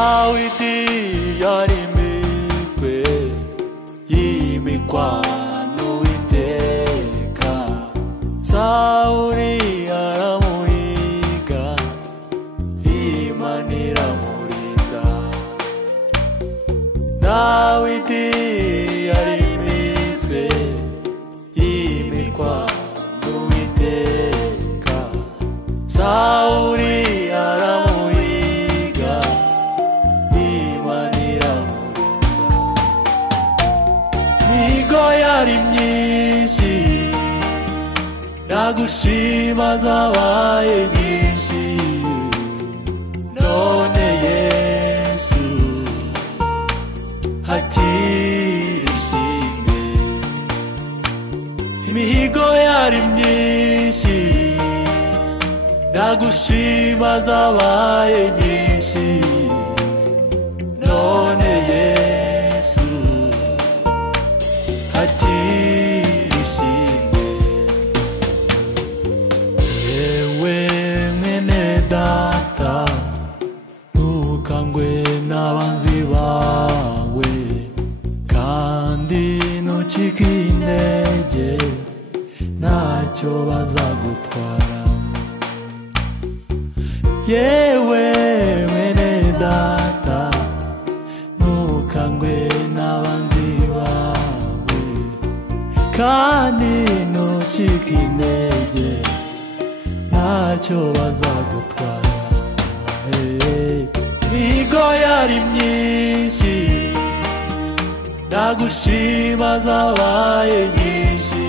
dawidi yari imitwe yimikwa n'uwiteka sawuli aramuhiga imana iramurinda dawidi yari imitwe yimikwa n'uwiteka sawuli aramuhiga imana iramurinda imihigo yari myinshi yagushima zabaye nyinshi none yesu hakirishimwe imihigo yari myinshi yagushima zabaye nyinshi none yesu hakirishimwe yewe mwene data ntukangwe n'abanzi bawe kandi ntucike intege ntacyo bazagutwara yewe mwene data ntukangwe n'abanzi bawe kandi ntucike intege ntacyo bazagutwara imihigo yari myinshi yagushima zabaye nyinshi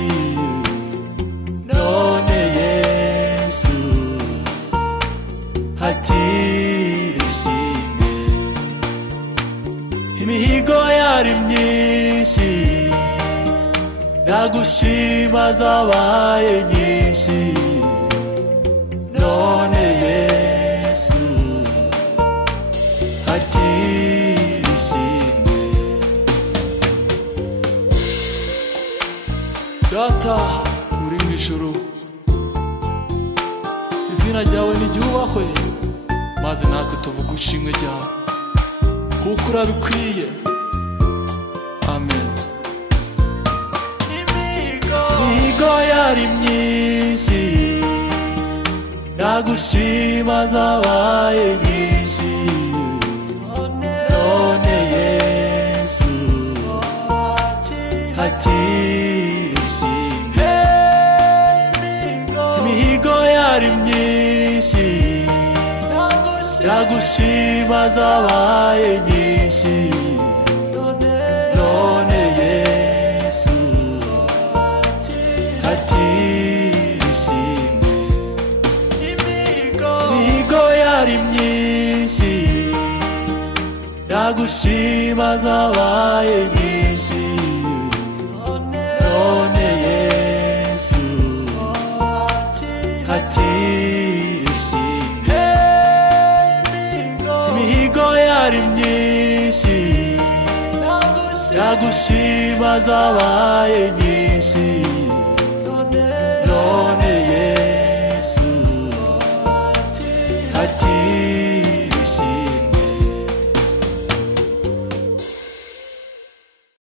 none yesu hakirishimwe imihigo yari myinshi yagushima zabaye nyinshi none yesu hakirishimwe data uri mu ijuru izina ryawe niryubahwe maze natwe tuvuge ishimwe ryawe kuko urabikwiye amen imihigo yari myinshi yagushima zabaye nyinshi none yesu hakirishimwe imihigo yari myinshi yagushima zabaye nyinshi none yesu hakirishimwe imihigo yari myinshi yagushima zabaye nyinshi none yesu hakirishimwe imihigo yari myinshi yagushima zabaye nyinshi